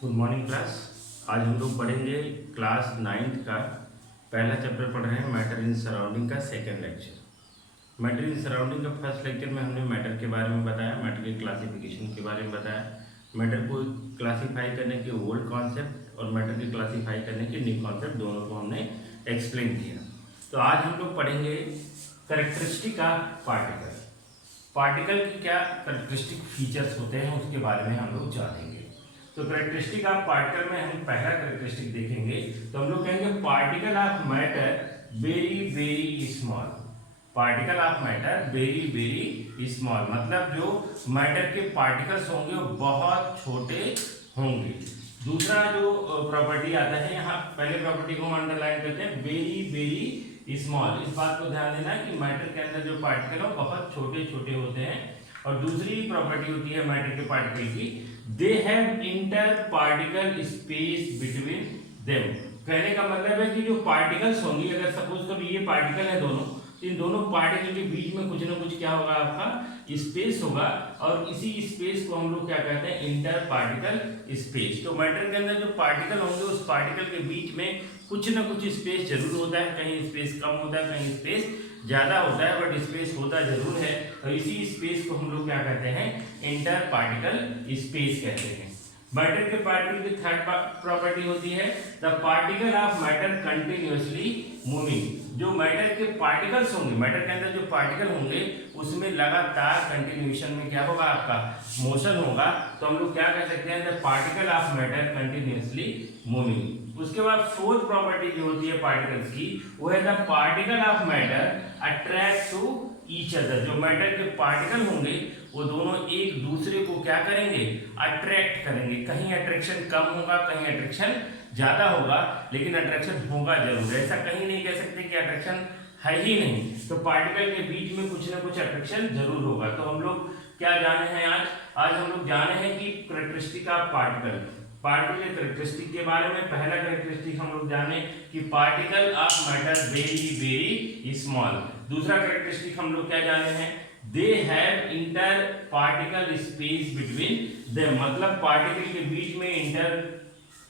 Good morning class. आज हम लोग पढ़ेंगे क्लास 9th का पहला चैप्टर पढ़ रहे हैं मैटर इन सराउंडिंग का second lecture. Matter in surrounding का फर्स्ट लेक्चर में हमने मैटर के बारे में बताया, मैटर के क्लासिफिकेशन के बारे में बताया, मैटर को क्लासीफाई करने के ओल्ड कॉन्सेप्ट और मैटर के क्लासीफाई करने के न्यू कॉन्सेप्ट दोनों को हमने एक्सप्लेन किया। तो आज हम लोग पढ़ेंगे कैरेक्टरिस्टिक ऑफ पार्टिकल। पार्टिकल के क्या कैरेक्टरिस्टिक फीचर्स होते हैं उसके बारे में हम लोग जानेंगे। तो कैरेक्टरिस्टिक ऑफ पार्टिकल में हम पहला कैरेक्टरिस्टिक देखेंगे तो हम लोग कहेंगे particle of matter very very small. Particle of matter very very small मतलब जो मैटर के पार्टिकल्स होंगे वो बहुत छोटे होंगे। दूसरा जो प्रॉपर्टी आता है, यहाँ पहले प्रॉपर्टी को हम अंडरलाइन करते हैं वेरी वेरी स्मॉल। इस बात को ध्यान देना कि मैटर के अंदर जो पार्टिकल है बहुत छोटे छोटे होते हैं। और दूसरी प्रॉपर्टी होती है मैटर के पार्टिकल की, they have inter particle space between them. कहने का मतलब है कि जो पार्टिकल्स होंगी, अगर सपोज कभी ये पार्टिकल है दोनों, तो इन दोनों पार्टिकल के बीच में कुछ ना कुछ क्या होगा, आपका स्पेस होगा। और इसी स्पेस को हम लोग क्या कहते हैं, इंटर पार्टिकल स्पेस। तो मैटर के अंदर जो पार्टिकल होंगे उस पार्टिकल के बीच में कुछ ना कुछ स्पेस जरूर होता है। कहीं स्पेस कम होता है, कहीं स्पेस ज्यादा होता है, बट स्पेस होता जरूर है। और इसी स्पेस को हम लोग क्या कहते हैं, इंटर पार्टिकल स्पेस कहते हैं। मैटर के पार्टिकल की थर्ड प्रॉपर्टी होती है the particle of matter continuously moving. जो मैटर के पार्टिकल्स होंगे, मैटर के अंदर जो पार्टिकल होंगे उसमें लगातार कंटिन्यूएशन में क्या होगा, आपका मोशन होगा। तो हम लोग क्या कह सकते हैं, the particle of matter continuously moving. उसके बाद फोर्थ प्रॉपर्टी जो होती है पार्टिकल्स की, वो है the particle of matter attract to each other. जो मैटर के पार्टिकल होंगे वो दोनों एक दूसरे को क्या करेंगे, अट्रैक्ट करेंगे। कहीं अट्रैक्शन कम होगा, कहीं अट्रैक्शन ज्यादा होगा, लेकिन अट्रैक्शन होगा जरूर। ऐसा कहीं नहीं कह सकते कि अट्रैक्शन है ही नहीं। तो पार्टिकल के बीच में कुछ ना कुछ अट्रैक्शन जरूर होगा। तो हम लोग क्या जाने हैं आज हम लोग जाने हैं कि कैरेक्टरिस्टिक ऑफ पार्टिकल। पार्टिकल के कैरेक्टरिस्टिक के बारे में पहला कैरेक्टरिस्टिक हम लोग जाने कि particle of matter very very small. दूसरा कैरेक्टरिस्टिक हम लोग क्या जाने हैं, they have inter particle space between them. मतलब पार्टिकल के बीच में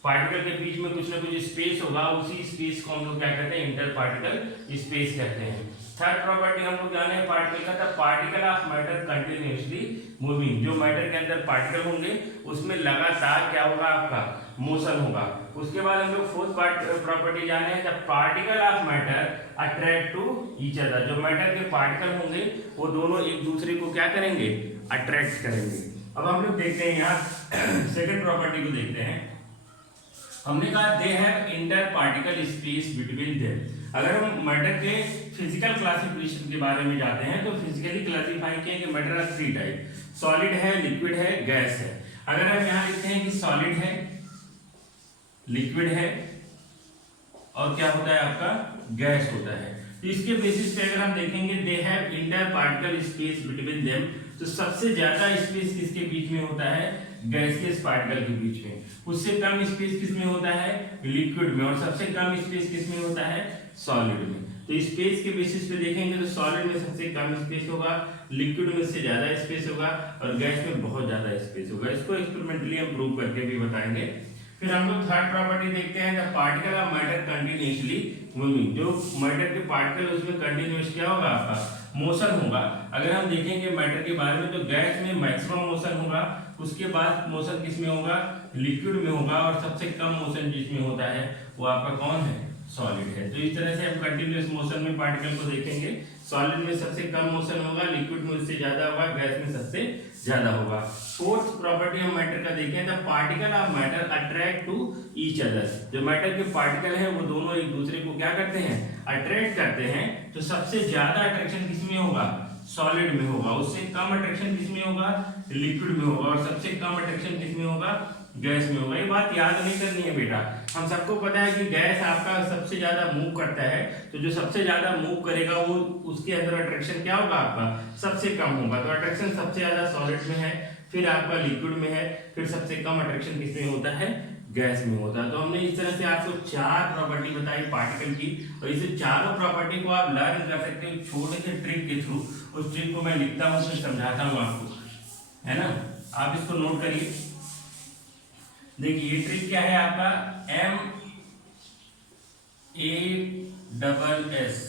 पार्टिकल के बीच में कुछ ना कुछ स्पेस होगा, उसी स्पेस को हम लोग क्या कहते हैं, इंटर पार्टिकल स्पेस कहते हैं। थर्ड प्रॉपर्टी हम लोग जाने हैं पार्टिकल का, था particle of matter continuously moving. जो मैटर के अंदर पार्टिकल होंगे उसमें लगातार क्या होगा, आपका मोशन होगा। उसके बाद हम लोग फोर्थ प्रॉपर्टी जाने हैं the particle of matter attract to each other. जो मैटर के पार्टिकल होंगे वो दोनों एक दूसरे को क्या करेंगे, अट्रैक्ट करेंगे। अब हम लोग देखते हैं यहाँ सेकंड प्रॉपर्टी को देखते हैं। हमने कहा they have inter particle space between them. अगर हम मैटर के फिजिकल क्लासिफिकेशन के बारे में जाते हैं तो फिजिकली क्लासिफाई किया कि matter are three type, solid है, लिक्विड है, गैस है। अगर हम यहाँ लिखते हैं कि सॉलिड है, लिक्विड है और क्या होता है, आपका गैस होता है। तो इसके बेसिस पे अगर हम देखेंगे they have inter particle space between them, तो सबसे ज्यादा स्पेस किसके बीच में होता है, गैसियस पार्टिकल के बीच में। उससे कम स्पेस किस में होता है, लिक्विड में। और सबसे कम स्पेस किस में होता है, सॉलिड में। तो स्पेस के बेसिस पे देखेंगे तो सॉलिड में सबसे कम स्पेस होगा, लिक्विड में से ज्यादा स्पेस होगा और गैस में बहुत ज्यादा स्पेस होगा। इसको एक्सपेरिमेंटली हम प्रूव करके भी बताएंगे। फिर हम लोग थर्ड प्रॉपर्टी देखते हैं the particle of matter continuously moving. जो मैटर के पार्टिकल उसमें कंटिन्यूअस क्या होगा, आपका मोशन होगा। अगर हम देखेंगे मैटर के बारे में तो गैस में मैक्सिमम मोशन होगा, उसके बाद मोशन किस में होगा, लिक्विड में होगा। और सबसे कम मोशन जिसमें होता है वो आपका कौन है, सॉलिड है। तो इस तरह से हम कंटिन्यूअस मोशन में पार्टिकल को देखेंगे। सॉलिड में सबसे कम मोशन होगा, लिक्विड में उससे ज्यादा होगा, गैस में सबसे ज्यादा होगा। फोर्थ प्रॉपर्टी हम मैटर का देखें the particle of matter attract to each other. जो मैटर के पार्टिकल है वो दोनों एक दूसरे को क्या करते हैं, अट्रैक्ट करते हैं। तो सबसे ज्यादा अट्रैक्शन किसमें होगा, सॉलिड में होगा। उससे कम अट्रैक्शन किसमें होगा, लिक्विड में होगा। और सबसे कम अट्रैक्शन किसमें होगा, गैस में होगा। ये बात याद नहीं करनी है बेटा, हम सबको पता है कि गैस आपका सबसे ज्यादा मूव करता है। तो जो सबसे ज्यादा मूव करेगा वो उसके अंदर अट्रैक्शन क्या होगा, आपका सबसे कम होगा। तो अट्रैक्शन सबसे ज्यादा सॉलिड में है, फिर आपका लिक्विड में है, फिर सबसे कम अट्रैक्शन किसमें होता है, गैस में होता है। तो हमने इस तरह से आपको चार प्रॉपर्टी बताई पार्टिकल की, और इसे चारों प्रॉपर्टी को आप लर्न कर सकते हो छोटे से ट्रिक के थ्रू। उस ट्रिक को मैं लिखता हूँ, फिर समझाता हूँ आपको, है ना। आप इसको नोट करिए। देखिए ये ट्रिक क्या है आपका, MASS,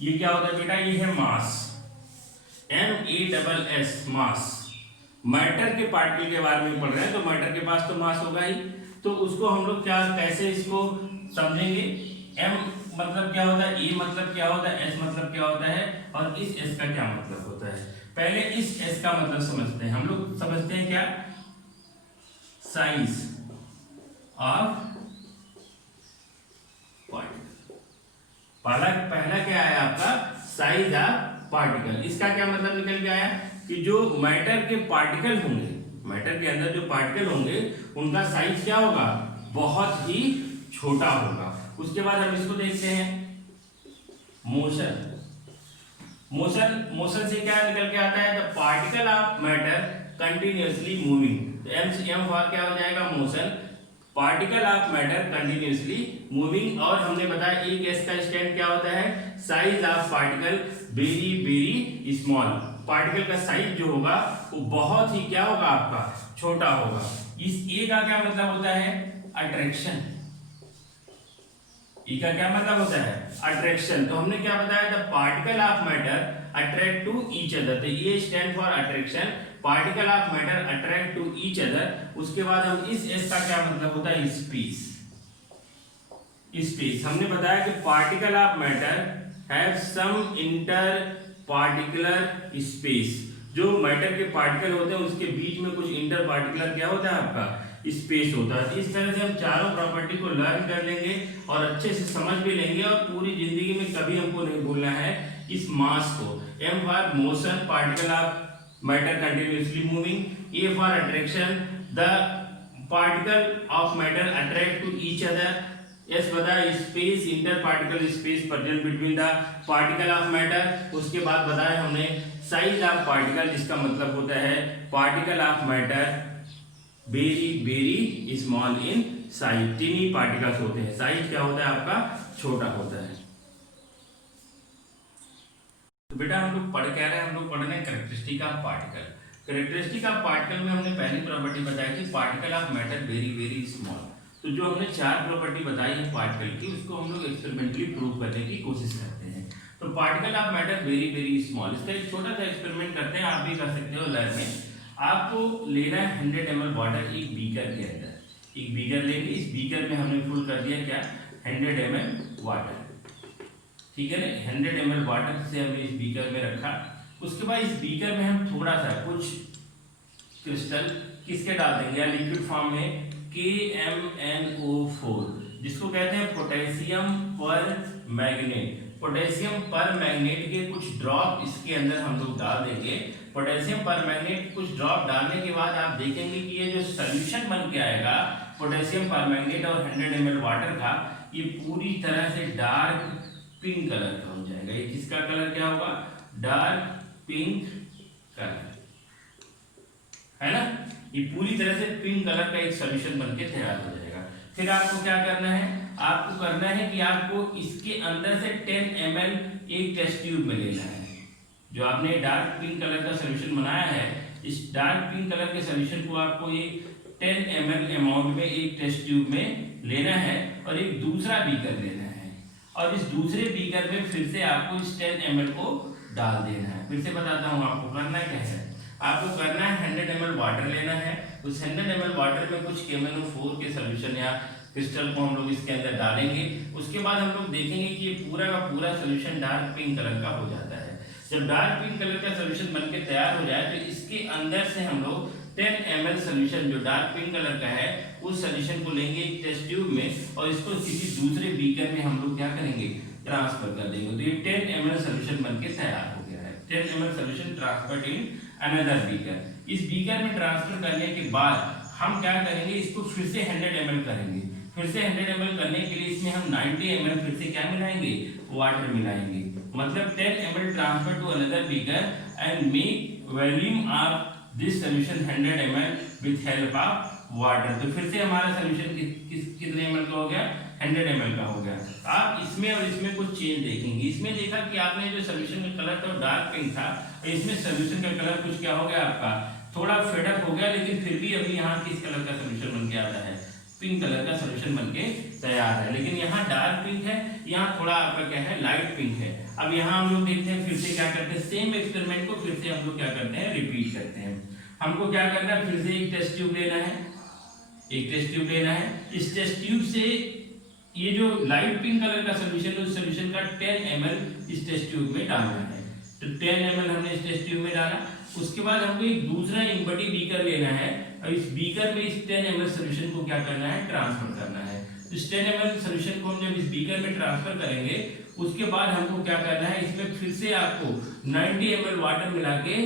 ये क्या होता है बेटा, ये है मास, MASS मास। मैटर के पार्टिकल के बारे में पढ़ रहे हैं तो मैटर के पास तो मास होगा ही, तो उसको हम लोग क्या कैसे इसको समझेंगे, M मतलब क्या होता है, E मतलब क्या होता है, S मतलब क्या होता है, और इस S का क्या मतलब होता है। पहले इस S का मतलब समझते हैं, हम लोग समझते हैं क्या, साइज ऑफ पार्टिकल। पहला क्या है आपका, साइज ऑफ पार्टिकल। इसका क्या मतलब निकल के आया कि जो मैटर के पार्टिकल होंगे, मैटर के अंदर जो पार्टिकल होंगे उनका साइज क्या होगा, बहुत ही छोटा होगा। उसके बाद हम इसको देखते हैं मोशन। मोशन से क्या निकल के आता है, the particle of matter continuously moving. तो एम फॉर क्या हो जाएगा, motion, particle of matter continuously moving. और हमने बताया एक एस का स्टैंड क्या होता है, size of particle very very small. Particle का साइज जो होगा वो बहुत ही क्या होगा आपका, छोटा होगा। इस ए का क्या मतलब होता है, अट्रैक्शन। ई का क्या मतलब होता है, अट्रैक्शन। तो हमने क्या बताया था, particle of matter attract to each other, तो ये stand for attraction, particle of matter attract to each other. उसके बाद हम इस एस का क्या मतलब होता है, स्पेस। स्पेस हमने बताया कि particle of matter have some inter particular space. जो मैटर के पार्टिकल होते हैं उसके बीच में कुछ इंटर पार्टिकुलर क्या होता है आपका, स्पेस होता है। इस तरह से हम चारों प्रॉपर्टी को लर्न कर लेंगे और अच्छे से समझ भी लेंगे, और पूरी जिंदगी में कभी हमको नहीं भूलना है इस मास को। M for motion, particle of matter continuously moving. A for attraction, the particle of matter attract to each other. S बताया space, inter particle space present between the particle of matter. उसके बाद बताया हमने size of particle, जिसका मतलब होता है particle of matter very very small in size, टिनी particles होते हैं। साइज क्या होता है आपका, छोटा होता है। तो बेटा हम लोग पढ़ क्या रहे हैं, हम लोग पढ़ रहे हैं characteristic of particle. Characteristic of particle में हमने पहली प्रॉपर्टी बताई थी particle of matter very very small. तो जो हमने चार प्रॉपर्टी बताई है पार्टिकल की, उसको हम लोग एक्सपेरिमेंटली प्रूव करने की कोशिश करते हैं। तो particle of matter very very small, इसका एक छोटा सा एक्सपेरिमेंट करते हैं, आप भी कर सकते हो लैब में। आपको लेना है 100 ml वाटर एक बीकर के अंदर, एक बीकर लेंगे, इस बीकर में हमने फुल कर दिया क्या, 100 ml वाटर, ठीक है ना। 100 ml वाटर से हमने इस बीकर में रखा। उसके बाद इस बीकर में हम थोड़ा सा कुछ क्रिस्टल किसके डाल देंगे, या लिक्विड फॉर्म में KMnO4, जिसको कहते हैं पोटेशियम पर मैग्नेट। पोटेशियम पर मैग्नेट के कुछ ड्रॉप इसके अंदर हम लोग डाल देंगे। पोटेशियम पर मैग्नेट कुछ ड्रॉप डालने के बाद आप देखेंगे कि ये जो सॉल्यूशन बन के आएगा पोटेशियम पर मैग्नेट और 100 ml वाटर का, ये पूरी तरह से डार्क पिंक कलर का हो जाएगा। ये किसका कलर क्या होगा, डार्क पिंक कलर, है ना। ये पूरी तरह से पिंक कलर का एक सॉल्यूशन बनके तैयार हो जाएगा। फिर आपको क्या करना है, आपको करना है कि आपको इसके अंदर से 10 ml एक टेस्ट ट्यूब में लेना है। जो आपने डार्क पिंक कलर का सॉल्यूशन बनाया है, इस डार्क पिंक कलर के सॉल्यूशन को आपको ये 10 ml अमाउंट में एक टेस्ट ट्यूब में लेना है, और एक दूसरा बीकर लेना है, और इस दूसरे बीकर में फिर से आपको इस 10 ml को डाल देना है। फिर से बताता हूँ आपको करना क्या है। आपको करना है 100 ml वाटर लेना है, उस 100 ml वाटर में कुछ KMnO4 के सॉल्यूशन या क्रिस्टल को हम लोग इसके अंदर डालेंगे। उसके बाद हम लोग देखेंगे कि ये पूरा का पूरा सॉल्यूशन डार्क पिंक कलर का हो जाता है। जब डार्क पिंक कलर का सॉल्यूशन बनके तैयार हो जाए तो इसके अंदर से हम लोग 10 ml सॉल्यूशन जो डार्क पिंक कलर का है उस सॉल्यूशन को लेंगे एक टेस्ट ट्यूब में, और इसको किसी दूसरे बीकर में हम लोग क्या करेंगे, ट्रांसफर कर देंगे। तो ये 10 ml सॉल्यूशन बनके तैयार हो गया है। 10 ml solution transferred in another beaker. इस बीकर में ट्रांसफर करने के बाद हम क्या करेंगे, इसको फिर से 100 ml करेंगे। फिर से 100 ml करने के लिए इसमें हम 90 ml फिर से क्या मिलाएंगे, वाटर मिलाएंगे। मतलब 10 ml transfer to another beaker and make volume of this solution 100 ml with help of water. तो फिर से हमारा सॉल्यूशन कितने ml का हो गया, 100 ml का हो गया। आप इसमें और इसमें कुछ चेंज देखेंगे। इसमें देखा कि आपने जो सॉल्यूशन का कलर था डार्क पिंक था, इसमें सॉल्यूशन का कलर कुछ क्या हो गया आपका, थोड़ा फेड अप हो गया, लेकिन फिर भी अभी यहाँ किस कलर का सॉल्यूशन बन के आता पिंक कलर का सोल्यूशन बनके तैयार है। लेकिन यहाँ डार्क पिंक है, यहाँ थोड़ा आपका क्या है लाइट पिंक है। अब यहाँ हम लोग देखते हैं फिर से क्या करते हैं, सेम एक्सपेरिमेंट को फिर से हम लोग क्या करते हैं रिपीट करते हैं। हमको क्या करना है, फिर से एक टेस्ट ट्यूब लेना है, एक टेस्ट ट्यूब लेना है। इस टेस्ट ट्यूब से ये जो लाइट पिंक कलर का सोल्यूशन है उस सोल्यूशन का 10 ml इस टेस्ट ट्यूब में डालना है। तो 10 ml हमने इस टेस्ट ट्यूब में डाला। उसके बाद हमको एक दूसरा इंपटी बीकर लेना है और इस बीकर में इस 10 ml सोल्यूशन को क्या करना है, ट्रांसफर करना है। इस 10 ml सोल्यूशन को हम जब इस बीकर में ट्रांसफर करेंगे उसके बाद हमको क्या करना है, इसमें फिर से आपको 90 ml वाटर मिला के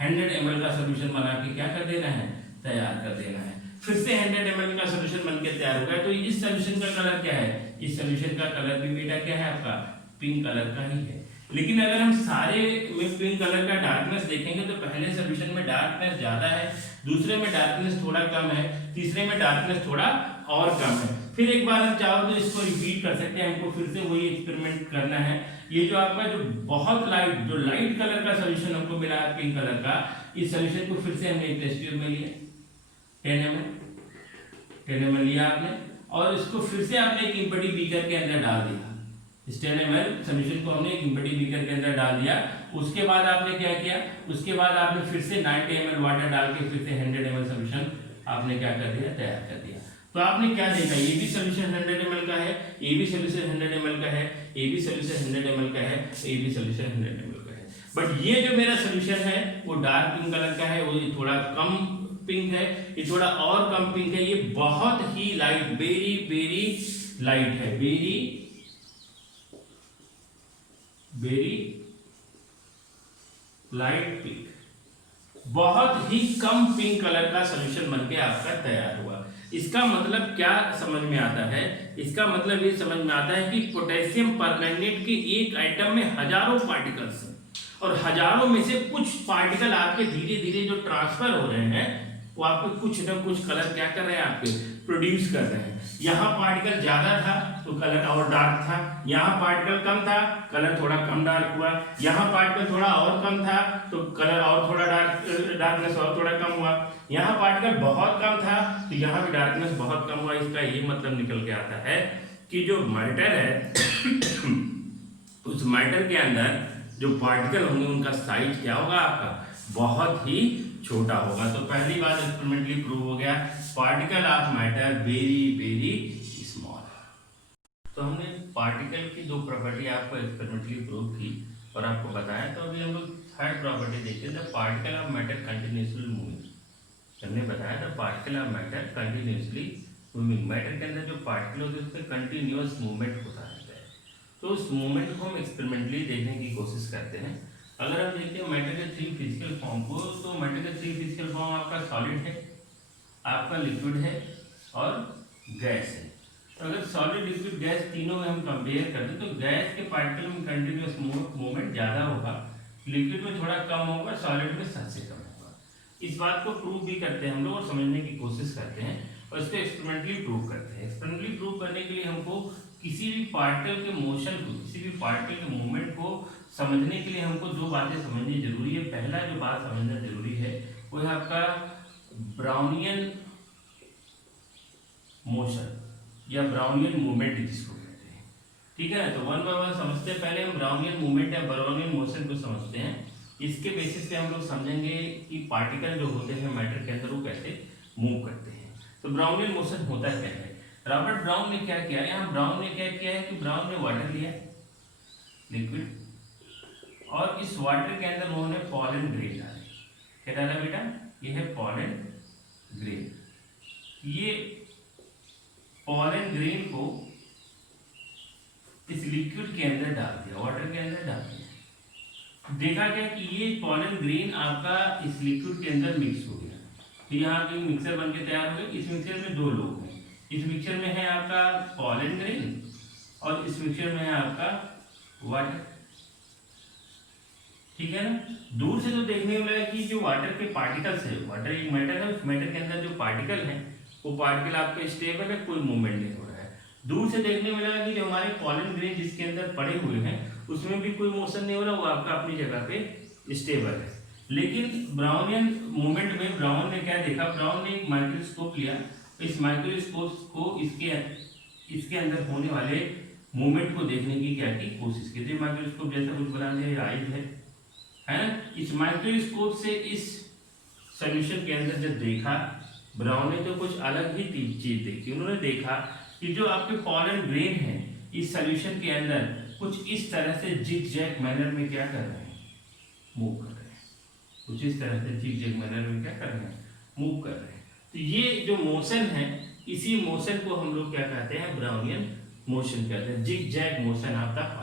100 ml का सोल्यूशन बना के क्या कर देना है, तैयार कर देना है। फिर से 100 ml का सोल्यूशन बनके तैयार हो गया। तो इस सोल्यूशन का कलर क्या है, इस सोल्यूशन का कलर भी बेटा क्या है आपका पिंक कलर का ही है। लेकिन अगर हम सारे में पिंक कलर का डार्कनेस देखेंगे तो पहले सोल्यूशन में डार्कनेस ज्यादा है, दूसरे में डार्कनेस थोड़ा कम है, तीसरे में डार्कनेस थोड़ा और कम है। फिर एक बार हम चाहो तो इसको रिपीट कर सकते हैं, हमको फिर से वही एक्सपेरिमेंट करना है। ये जो आपका जो बहुत लाइट जो लाइट कलर का सोल्यूशन हमको मिला है पिंक कलर का, इस सोल्यूशन को फिर से हमने एक टेस्ट ट्यूब में लिया 10 ml लिया आपने और इसको फिर से आपने एक इंपटी बीकर के अंदर डाल दिया। इस 10 ml सोल्यूशन को हमने एक इंपटी बीकर के अंदर डाल दिया। उसके बाद आपने क्या किया, उसके बाद आपने फिर से 90 ml वाटर डाल के फिर से 100 ml सोल्यूशन आपने क्या कर दिया, तैयार कर दिया। तो आपने क्या देखा, ये भी सोल्यूशन 100 ml का है, ये भी सोल्यूशन 100 ml का है, ये भी सोल्यूशन 100 ml का है, ये भी सोल्यूशन 100 ml का है। बट ये जो मेरा सोल्यूशन है वो डार्क पिंक कलर का है, वो थोड़ा कम पिंक है, ये थोड़ा और कम पिंक है, ये बहुत ही लाइट वेरी वेरी लाइट है, वेरी वेरी लाइट पिंक, बहुत ही कम पिंक कलर का सोल्यूशन बनके आपका तैयार हुआ। इसका मतलब क्या समझ में आता है, इसका मतलब ये समझ में आता है कि पोटेशियम परमैंगनेट के एक आइटम में हजारों पार्टिकल्स हैं और हजारों में से कुछ पार्टिकल आपके धीरे धीरे जो ट्रांसफर हो रहे हैं वो आपको कुछ ना कुछ कलर क्या कर रहे हैं, आपके प्रोड्यूस कर रहे हैं। यहाँ पार्टिकल ज्यादा था तो कलर और डार्क था, यहाँ पार्टिकल कम था कलर थोड़ा कम डार्क हुआ, यहाँ पार्टिकल थोड़ा और कम था तो कलर और थोड़ा डार्कनेस और थोड़ा कम हुआ, यहाँ पार्टिकल बहुत कम था तो यहाँ भी डार्कनेस बहुत कम हुआ। इसका ये मतलब निकल के आता है कि जो मैटर है उस मैटर के अंदर जो पार्टिकल होंगे उनका साइज क्या होगा, आपका बहुत ही छोटा होगा। तो पहली बात एक्सपेरिमेंटली प्रूव हो गया, particle of matter very very small. तो हमने पार्टिकल की दो प्रॉपर्टी आपको एक्सपेरिमेंटली प्रूव की और आपको बताया। तो अभी हम लोग थर्ड प्रॉपर्टी देखते हैं, the particle of matter continuously moving. हमने बताया the particle of matter continuously moving, matter के अंदर जो पार्टिकल होते हैं उसमें कंटिन्यूअस मूवमेंट होता रहता है। तो उस मूवमेंट को हम एक्सपेरिमेंटली देखने की कोशिश करते हैं। अगर हम देखते हैं मैटर के 3 फिजिकल फॉर्म को, तो मैटर के 3 फिजिकल फॉर्म आपका सॉलिड है, आपका लिक्विड है और गैस है। तो अगर सॉलिड लिक्विड गैस तीनों में हम कंपेयर करते हैं तो गैस के पार्टिकल में कंटिन्यूअस मूवमेंट ज़्यादा होगा, लिक्विड में थोड़ा कम होगा, सॉलिड में सबसे कम होगा। इस बात को प्रूव भी करते हैं हम लोग और समझने की कोशिश करते हैं और इसको एक्सपेरिमेंटली प्रूव करते हैं। एक्सपेरिमेंटली प्रूव करने के लिए हमको किसी भी पार्टिकल के मोशन को, किसी भी पार्टिकल के मूवमेंट को समझने के लिए हमको दो बातें समझनी जरूरी है। पहला जो बात समझना जरूरी है वो है आपका ब्राउनियन मोशन या ब्राउनियन मूवमेंट जिसको कहते हैं, ठीक है। तो वन बाय वन समझते हैं। पहले हम ब्राउनियन मूवमेंट या ब्राउनियन मोशन को समझते हैं। इसके बेसिस पे हम लोग समझेंगे कि पार्टिकल जो होते हैं मैटर के अंदर वो कैसे मूव करते हैं। तो ब्राउनियन मोशन होता क्या है, रॉबर्ट ब्राउन ने क्या किया, यहाँ ब्राउन ने क्या किया है कि ब्राउन ने वाटर लिया लिक्विड और इस वाटर के अंदर उन्होंने पॉलन ग्रेन डाले। क्या डाला बेटा, ये है पॉलन ग्रेन। ये पॉलन ग्रेन को इस लिक्विड के अंदर डाल दिया, वाटर के अंदर डाल दिया। देखा गया कि ये पॉलन ग्रेन आपका इस लिक्विड के अंदर मिक्स हो गया। तो यहाँ पे मिक्सर बन के तैयार हो गया। इस मिक्सर में दो लोग हैं, इस मिक्सर में है आपका पॉलन ग्रेन और इस मिक्सर में है आपका वाटर, ठीक है ना। दूर से तो देखने में लगा कि जो वाटर के पार्टिकल्स है, वाटर एक मैटर है, उस मैटर के अंदर जो पार्टिकल है वो पार्टिकल आपके स्टेबल है, कोई मूवमेंट नहीं हो रहा है। दूर से देखने में लगा कि जो हमारे पॉलन ग्रेन जिसके अंदर पड़े हुए हैं उसमें भी कोई मोशन नहीं हो रहा, वो आपका अपनी जगह पे स्टेबल है। लेकिन ब्राउनियन मूवमेंट में ब्राउन ने क्या देखा, ब्राउन ने एक माइक्रोस्कोप लिया इस माइक्रोस्कोप को इसके अंदर होने वाले मूवमेंट को देखने की क्या की कोशिश की। माइक्रोस्कोप जैसा कुछ बना दिया, ये आइज है ना। इस माइक्रोस्कोप से इस सॉल्यूशन के अंदर जब देखा ब्राउन ने तो कुछ अलग ही चीज देखी। उन्होंने देखा कि जो आपके पॉलन ग्रेन है इस सॉल्यूशन के अंदर कुछ इस तरह से जिग-जैग मैनर में क्या कर रहे हैं, मूव कर रहे हैं। कुछ इस तरह से जिग-जैग मैनर में क्या कर रहे हैं, मूव कर रहे हैं। तो ये जो मोशन है, इसी मोशन को हम लोग क्या कहते हैं, ब्राउनियन मोशन कहते हैं। Zigzag motion of the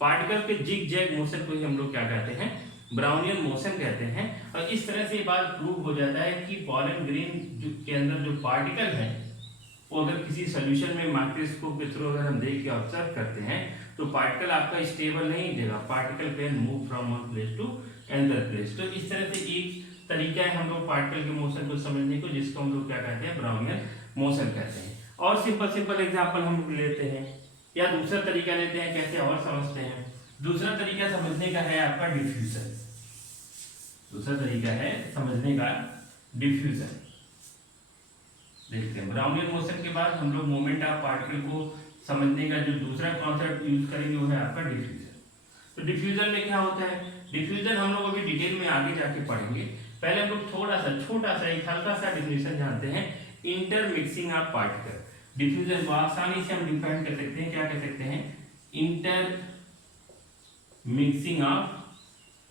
particle के जिग-जैग मोशन को ही हम लोग क्या कहते हैं, ब्राउनियन मोशन कहते हैं। और इस तरह से ये बात प्रूव हो जाता है कि पॉलन ग्रेन के अंदर जो पार्टिकल है वो अगर किसी सॉल्यूशन में माइक्रोस्कोप के थ्रू अगर हम देख के ऑब्जर्व करते हैं तो पार्टिकल आपका स्टेबल नहीं देगा। Particle can move from one place to another place. तो इस तरह से एक तरीका है हम लोग पार्टिकल के मोशन को समझने को, जिसको हम लोग क्या कहते हैं, ब्राउनियन मोशन कहते हैं। और सिंपल एग्जांपल हम लेते हैं या दूसरा तरीका लेते हैं, कैसे और समझते हैं। दूसरा तरीका समझने का है आपका डिफ्यूजन। दूसरा तरीका है समझने का डिफ्यूजन। देखते हैं ब्राउनियन मोशन के बाद हम लोग मोमेंट ऑफ पार्टिकल को समझने का जो दूसरा कॉन्सेप्ट यूज करेंगे वो है आपका डिफ्यूजन। तो डिफ्यूजन में क्या होता है, डिफ्यूजन हम लोग अभी डिटेल में आगे जाके पढ़ेंगे। पहले हम लोग थोड़ा सा छोटा सा एक हल्का सा डिफिनेशन जानते हैं, इंटरमिक्सिंग ऑफ पार्टिकल। डिफ्यूजन को आसानी से हम डिफाइन कर सकते हैं, क्या कह सकते हैं, inter mixing of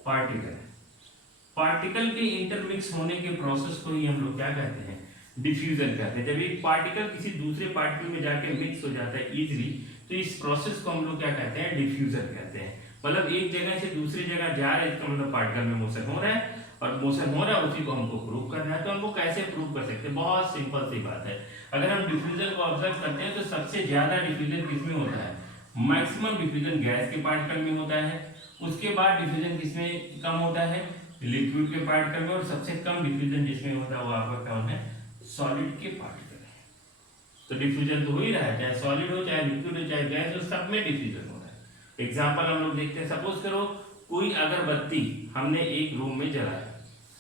particle. Particle के इंटरमिक्स होने के प्रोसेस को ही हम लोग क्या कहते हैं, डिफ्यूजन कहते हैं। जब एक पार्टिकल किसी दूसरे पार्टिकल में जाके मिक्स हो जाता है इजीली, तो इस प्रोसेस को हम लोग क्या कहते हैं, डिफ्यूजन कहते हैं। मतलब एक जगह से दूसरी जगह जा रहा है, इसका मतलब पार्टिकल में मोशन हो रहा है, और मोशन हो रहा है उसी को हमको प्रूव करना है। तो हमको कैसे प्रूव कर सकते हैं, बहुत सिंपल सी बात है। अगर हम डिफ्यूजन को ऑब्जर्व करते हैं तो सबसे ज्यादा डिफ्यूजन किसमें होता है, मैक्सिमम डिफ्यूजन गैस के पार्टिकल में होता है। उसके बाद डिफ्यूजन किसमें कम होता है, लिक्विड के पार्टिकल में। और सबसे कम डिफ्यूजन जिसमें होता है वो आपका कौन है, सॉलिड के पार्टिकल है। तो डिफ्यूजन तो हो ही रहा है, चाहे सॉलिड हो, चाहे लिक्विड हो, चाहे गैस हो, सब में डिफ्यूजन हो रहा है। एग्जांपल हम लोग देखते हैं, सपोज करो कोई अगरबत्ती हमने एक रूम में जलाया,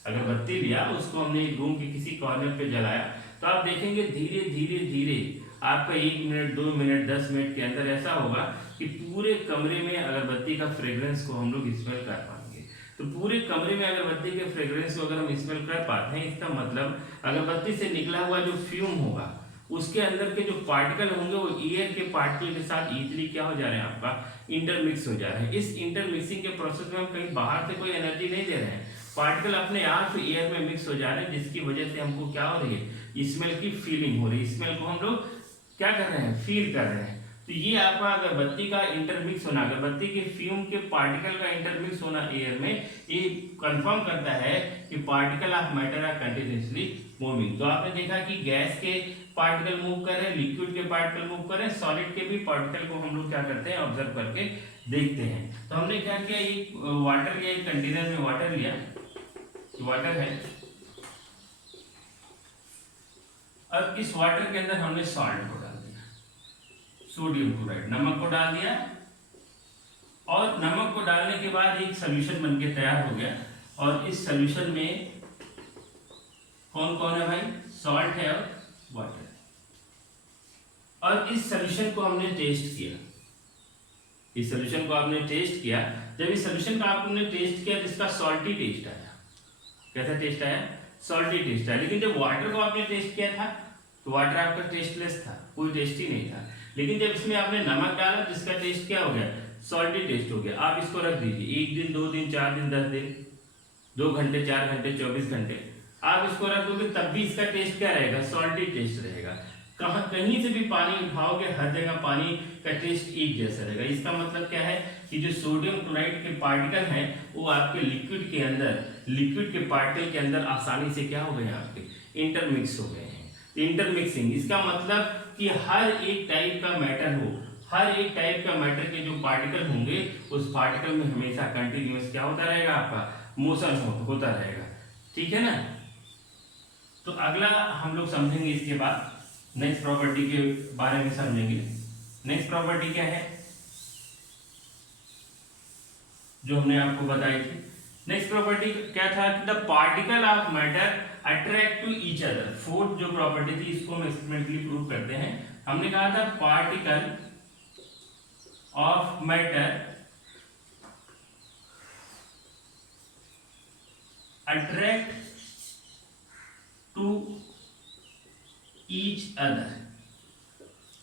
अगरबत्ती लिया, उसको हमने एक रूम के किसी कॉर्नर पे जलाया, तो आप देखेंगे धीरे धीरे धीरे आपका 1 मिनट 2 मिनट 10 मिनट के अंदर ऐसा होगा कि पूरे कमरे में अगरबत्ती का फ्रेग्रेंस को हम लोग स्मेल कर पाएंगे। तो पूरे कमरे में अगरबत्ती के फ्रेग्रेंस को अगर हम स्मेल कर पाते हैं, इसका मतलब अगरबत्ती से निकला हुआ जो फ्यूम होगा उसके अंदर के जो पार्टिकल होंगे वो एयर के पार्टिकल के साथ इजीली क्या हो जा रहे हैं, आपका इंटरमिक्स हो जा रहे हैं। इस इंटरमिक्सिंग के प्रोसेस में हम कहीं बाहर से कोई एनर्जी नहीं दे रहे हैं, पार्टिकल अपने आप एयर में मिक्स हो जा रहे हैं, जिसकी वजह से हमको क्या हो रही है, स्मेल की फीलिंग हो रही है। स्मेल को हम लोग क्या कर रहे हैं, फील कर रहे हैं। तो ये आपका अगरबत्ती का इंटरमिक्स होना, अगरबत्ती के फ्यूम के पार्टिकल का इंटरमिक्स होना एयर में, ये कंफर्म करता है कि particle of matter are continuously moving. तो आपने देखा कि गैस के पार्टिकल मूव कर रहे हैं, लिक्विड के पार्टिकल मूव कर रहे हैं, सॉलिड के भी पार्टिकल को हम लोग क्या करते हैं, ऑब्जर्व करके देखते हैं। तो हमने क्या किया, एक वाटर लिया, एक कंटेनर में वाटर लिया, वाटर है, अब इस वाटर के अंदर हमने सॉल्ट को डाल दिया, सोडियम क्लोराइड, नमक को डाल दिया, और नमक को डालने के बाद एक सॉल्यूशन बनके तैयार हो गया। और इस सॉल्यूशन में कौन कौन है भाई, सॉल्ट है और वाटर। और इस सॉल्यूशन को हमने टेस्ट किया, इस सॉल्यूशन को आपने टेस्ट किया। जब इस सॉल्यूशन का आपने टेस्ट किया तो इसका सॉल्टी टेस्ट आया। कैसा टेस्ट आया, सॉल्टी टेस्ट आया। लेकिन जब वाटर को आपने टेस्ट किया था तो वाटर आपका टेस्टलेस था, कोई टेस्ट ही नहीं था। लेकिन जब इसमें आपने नमक डाला जिसका टेस्ट क्या हो गया, सॉल्टी टेस्ट हो गया। आप इसको रख दीजिए 1 दिन 2 दिन 4 दिन 10 दिन 2 घंटे 4 घंटे 24 घंटे आप इसको रख दोगे, तब भी इसका टेस्ट क्या रहेगा, सॉल्टी टेस्ट रहेगा। कहीं से भी पानी उठाओगे हर जगह पानी का टेस्ट एक जैसा रहेगा। इसका मतलब क्या है कि जो सोडियम क्लोराइड के पार्टिकल हैं वो आपके लिक्विड के अंदर, लिक्विड के पार्टिकल के अंदर आसानी से क्या हो गए हैं, आपके इंटरमिक्स हो गए हैं। इंटरमिक्सिंग इसका मतलब कि हर एक टाइप का मैटर हो, हर एक टाइप का मैटर के जो पार्टिकल होंगे उस पार्टिकल में हमेशा कंटिन्यूअस क्या होता रहेगा, आपका मोशन होता रहेगा। ठीक है ना। तो अगला हम लोग समझेंगे, इसके बाद नेक्स्ट प्रॉपर्टी के बारे में समझेंगे। नेक्स्ट प्रॉपर्टी क्या है जो हमने आपको बताई थी। नेक्स्ट प्रॉपर्टी क्या था कि the particle of matter attract to each other. Fourth जो प्रॉपर्टी थी इसको हम एक्सपेरिमेंटली प्रूव करते हैं। हमने कहा था particle of matter attract to each other,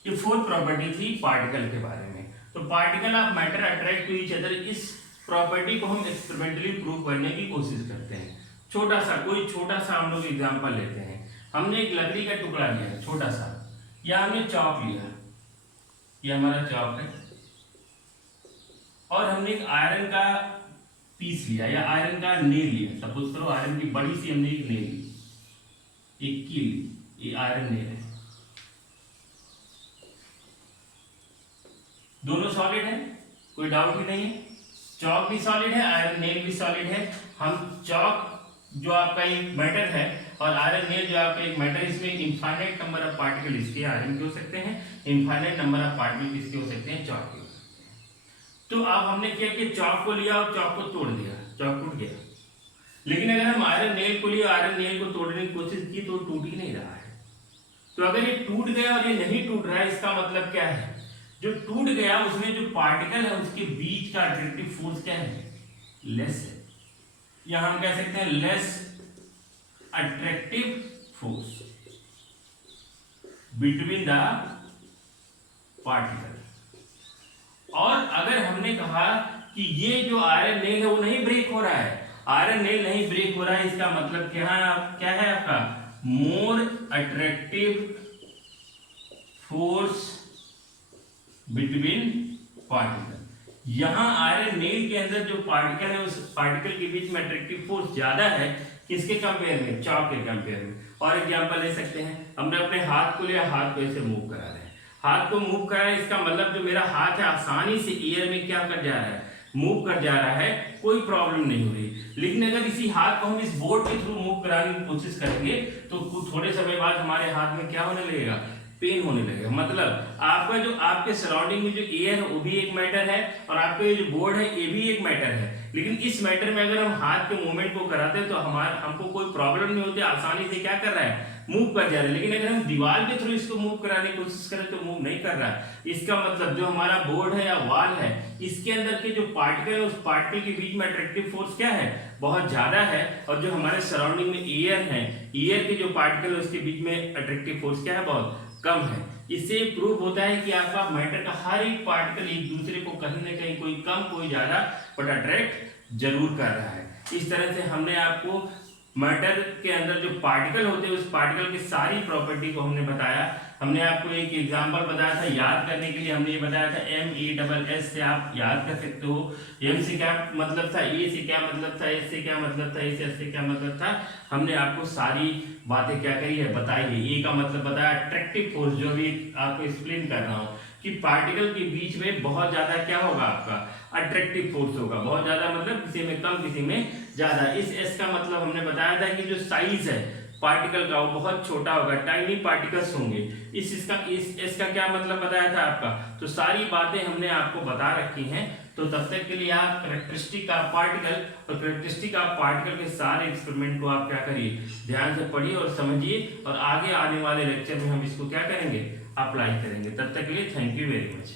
ये फोर्थ प्रॉपर्टी थी पार्टिकल के बारे में। तो particle of matter attract to each other, इस प्रॉपर्टी को हम एक्सपेरिमेंटली प्रूव करने की कोशिश करते हैं। कोई छोटा सा हम लोग एग्जांपल लेते हैं। हमने एक लकड़ी का टुकड़ा लिया छोटा सा, या हमने चॉक लिया, ये हमारा चॉक है, और हमने एक आयरन का पीस लिया या आयरन का नेल लिया। सपोज करो आयरन की बड़ी सी हमने एक नेल ली, एक कील ली, ये आयरन नेल है। दोनों सॉलिड है, कोई डाउट ही नहीं है। चॉक भी सॉलिड है, आयरन नेल भी सॉलिड है। हम चॉक जो आपका एक मेटल है और आयरन नेल जो आपका एक मेटल, इसमें इनफाइनाइट नंबर ऑफ पार्टिकल इसके आयरन के हो सकते हैं, इनफाइनाइट नंबर ऑफ पार्टिकल किसके हो सकते हैं, चॉक के हो सकते हैं। तो अब हमने क्या किया, चॉक को लिया और चॉक को तोड़ दिया, चॉक टूट गया। लेकिन अगर हम आयरन नेल को लिया, आयरन नेल को तोड़ने की कोशिश की तो टूट ही नहीं रहा है। तो अगर ये टूट गया और ये नहीं टूट रहा है, इसका मतलब क्या है, जो टूट गया उसमें जो पार्टिकल है उसके बीच का अट्रैक्टिव फोर्स क्या है, लेस है, या हम कह सकते हैं less attractive force between the particle. और अगर हमने कहा कि ये जो आयरन नेल है वो नहीं ब्रेक हो रहा है, आयरन नेल नहीं ब्रेक हो रहा है, इसका मतलब क्या है आपका, more attractive force between particle. यहां आयरन नेल के अंदर जो पार्टिकल है उस पार्टिकल के बीच में अट्रैक्टिव फोर्स ज्यादा है, किसके कंपेयर में, चॉक के कंपेयर में। और एग्जांपल ले सकते हैं, हमने अपने हाथ को लिया, हाथ को ऐसे मूव करा रहे हैं, हाथ को मूव करा है, इसका मतलब जो मेरा हाथ है आसानी से एयर में क्या कर जा रहा है, मूव कर जा रहा है, कोई प्रॉब्लम नहीं हो रही। लेकिन अगर इसी हाथ को हम इस बोर्ड के थ्रू मूव कराने की कोशिश करेंगे तो थोड़े समय बाद हमारे हाथ में क्या होने लगेगा, पेन होने लगेगा। मतलब आपका जो आपके सराउंडिंग में जो एयर है वो भी एक मैटर है, और आपका ये जो बोर्ड है ये भी एक मैटर है। लेकिन इस मैटर में अगर हम हाथ के मूवमेंट को कराते हैं तो हमको कोई प्रॉब्लम नहीं होती, आसानी से क्या कर रहा है, मूव कर जा रहा है। लेकिन अगर हम दीवार के थ्रू इसको मूव कराने की कोशिश करें तो मूव नहीं कर रहा है। इसका मतलब जो हमारा बोर्ड है या वॉल है, इसके अंदर के जो पार्टिकल है उस पार्टिकल के बीच में अट्रैक्टिव फोर्स क्या है, बहुत ज्यादा है। और जो हमारे सराउंडिंग में एयर है, एयर के जो पार्टिकल है उसके बीच में अट्रैक्टिव फोर्स क्या है, बहुत कम है। इससे प्रूव होता है कि आपका मैटर का हर एक पार्टिकल एक दूसरे को कहीं ना कहीं, कोई कम कोई ज्यादा, बट अट्रैक्ट जरूर कर रहा है। इस तरह से हमने आपको मैटर के अंदर जो पार्टिकल होते हैं उस पार्टिकल की सारी प्रॉपर्टी को हमने बताया। हमने आपको एक एग्जांपल बताया था, याद करने के लिए हमने ये बताया था MESS से आप याद कर सकते हो। M से क्या मतलब था, A से क्या मतलब था, S से क्या मतलब था, S से क्या मतलब था, हमने आपको सारी बातें क्या करी है, बताई है। A का मतलब बताया अट्रैक्टिव फोर्स, जो भी आपको एक्सप्लेन कर रहा हूँ कि पार्टिकल के बीच में बहुत ज्यादा क्या होगा, आपका अट्रैक्टिव फोर्स होगा। बहुत ज्यादा मतलब किसी में कम किसी में ज्यादा। इस S का मतलब हमने बताया था कि जो साइज है पार्टिकल का वो बहुत छोटा होगा, टाइनी पार्टिकल्स होंगे। इस S का क्या मतलब बताया था आपका। तो सारी बातें हमने आपको बता रखी हैं। तो तब तक के लिए आप कैरेक्टरिस्टिक ऑफ पार्टिकल और कैरेक्टरिस्टिक ऑफ पार्टिकल के सारे एक्सपेरिमेंट को आप क्या करिए, ध्यान से पढ़िए और समझिए, और आगे आने वाले लेक्चर में हम इसको क्या करेंगे, अप्लाई करेंगे। तब तक के लिए थैंक यू वेरी मच।